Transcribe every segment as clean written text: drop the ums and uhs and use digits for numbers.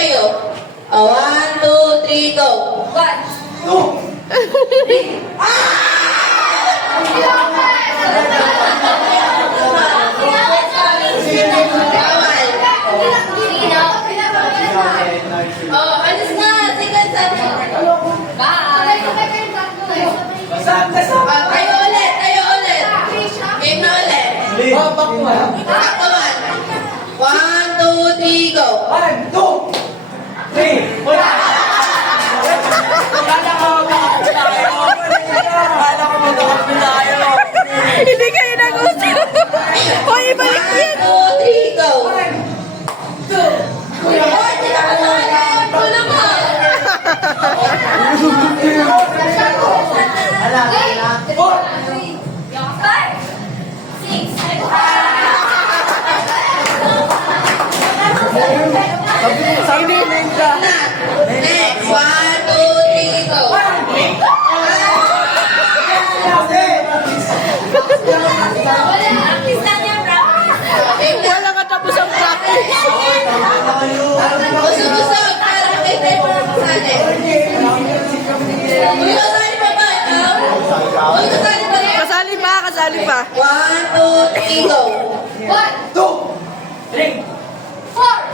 kayo. 1, 2, 3, go. 1. Alis na. Sige, sabi. Bye. Tayo ulit. Game na ulit. Takbawan. 1, 2, 3, go. 1, 2, 3, wala! Kala ko magkakapin tayo. Hindi kayo nag-usap. Hoy, ibalik yan. 2, 3, go. 1, 2, Hoy, hindi na kasali. Kulo mo. ala, 4. Sabi mo ka. Next. 1, 2, 3, go. Wala katapos ang practice. Usog-usog. Para makita yung mga kasali. Uy, kasali pa ba? Uy, kasali pa rin. Kasali pa. 1, 2, 3, go. 2, 3, 4.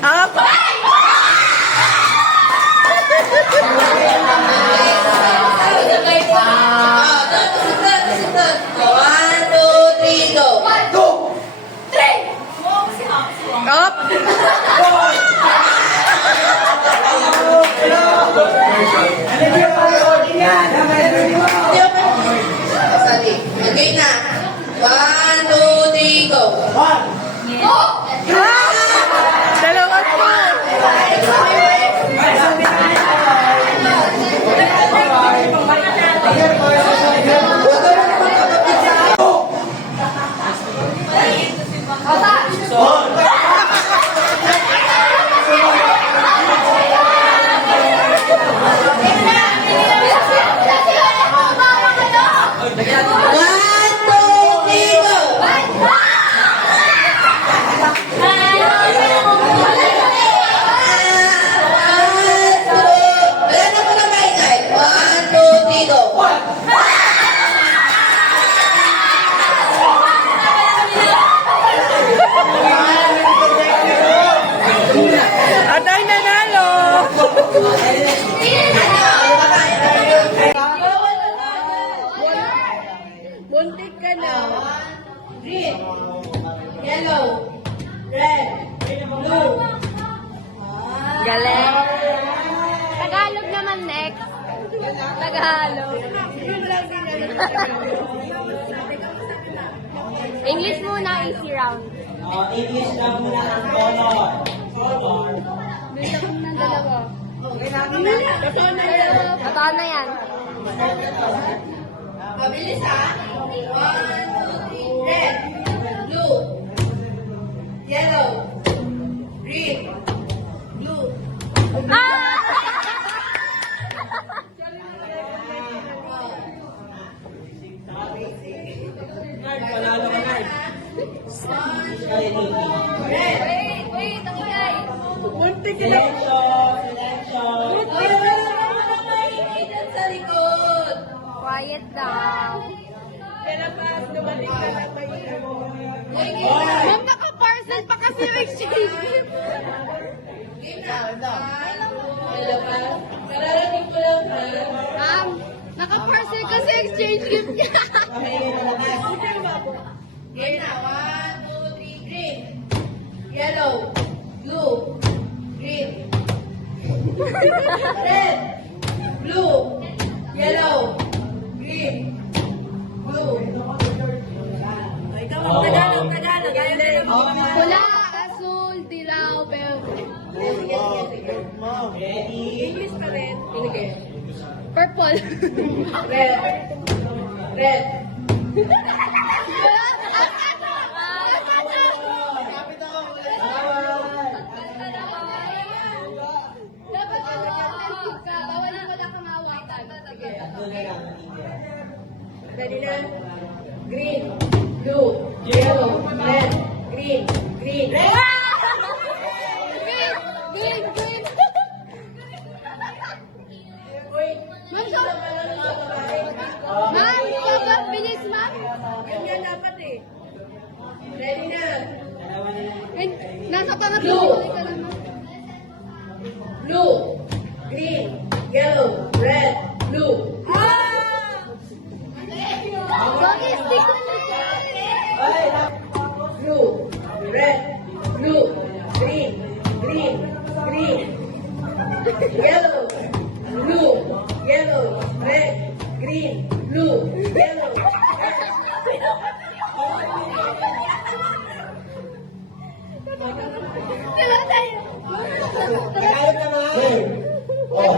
Up. Sunod. 1, 2, 3, go. 2, 3, Up. Kasali. Okay na. 1, 2, 3, go. 1. Dalawat mo. At ay nanalo. Buntik ka na. Green, yellow, red, blue. Galing. Tagalog naman next. Tagalog. English muna, easy round. English lang muna ang color. Color. Bili ko ng dalawa. Totoo na yan. Mabilis ha. 1, 2, 3, red, blue, yellow, green, blue. Panalo ka na. Red. Wait, ang ingay. Buntik ka na. Selection. Ay, wala naman maingay dyan sa likod. Quiet daw. Kailangan dumating ka na ba yun? Ma'am, naka-parcel pa kasi yung exchange gift. Game na. Wala pa. Kararating ko lang ha. Ma'am, naka-parcel kasi yung exchange gift niya. Game na. 1, 2, 3, green, yellow, blue, green, red, blue, yellow, green, blue. Ikaw ang Tagalog. Pula, asul, dilaw, verde. English pa rin. Sige. Purple. Red. Red. Dapat ka. Bawal wala kang awakan. Ready na? Green, blue, yellow, red, green, green. Wait! Ma'am, so... Ma'am, dapat bilis, ma'am. Ganyan dapat eh. Ready na. Nasa pangatlo. Blue, green, yellow, red, blue. Bakit stick na lang? Blue, red, blue, green, green, green. Yellow, blue, yellow, red, green, blue, yellow, red. Diba tayo? Tagalog naman. Oh.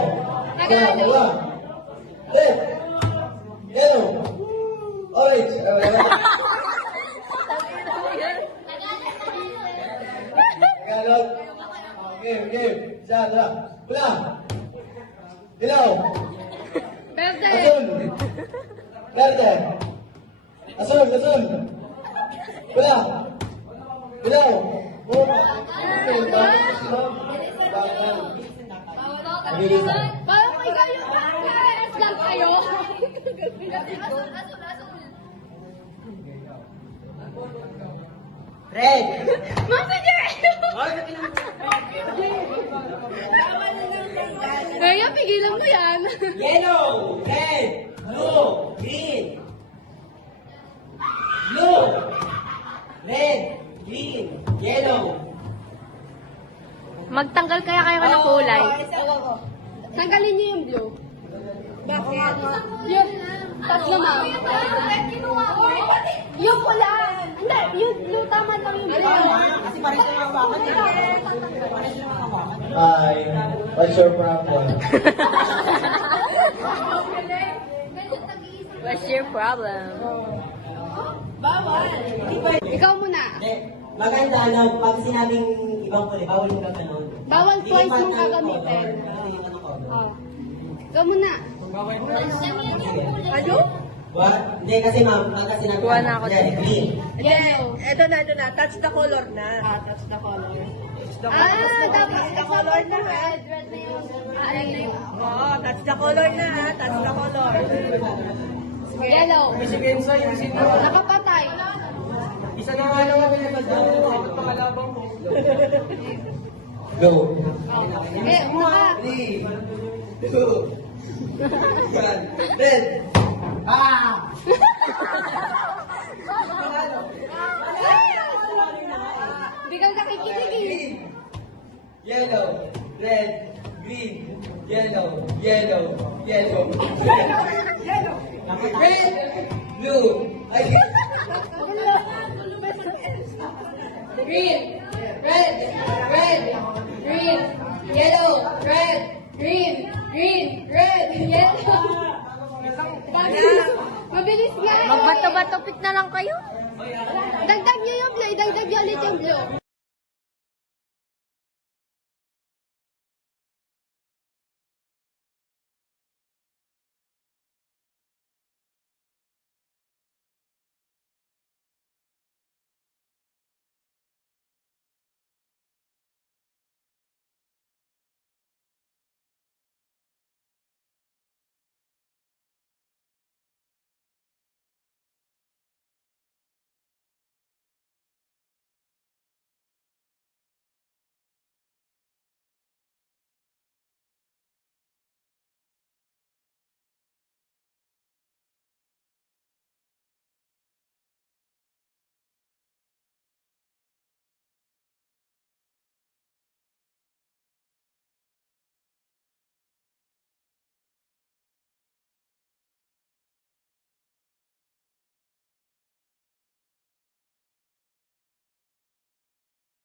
Tagalog. Dalawa. Red. Yellow. Orange. Tagalog. Game, game. Isa, dalawa. Pula. Dilaw. Verde. Asul. Verde. Asul, asul. Pula. Dilaw. Parang ikaw yung parents lang kayo. Red. Ma'am, sige! Kaya, pigilan mo yan. Yellow, red, blue, green. Blue, red, green, yellow. Magtanggal kaya kayo ng kulay. Tanggalin niyo yung blue. Bakit? Yung tatlo, ma'am. Yung pula. Hindi, yung tama lang yung blue. Kasi pares na hawakan eh. Hi, what's your problem? What's your problem? Ikaw muna. Hindi, maganda na pag sinabing ibang kulay, bawal yung gaganon. Bawal points mong gagamitin. Oh. Ikaw muna. Ano? What? Hindi kasi ma'am, pagka sinabi Kuha na ako red, green. Yellow. Ito na. Touch the color na. Touch the color. Dapat the color na. red na yung red na yung Oo, touch the color na. Touch the color. yellow. Nakapatay. Isa na nga lang kami nagpapalabang pangalabang mo. Go. Eh, maka. 3, 2, 1, red. Hindi ka nakikinig. Yellow, red, green, yellow, yellow, yellow. Red, blue, ay, Green, red, green, yellow, red, green, red, yellow. Mabilis nga. Magbato-bato pick na lang kayo. Dagdag niyo yung blue, dagdag niyo ulit yung blue.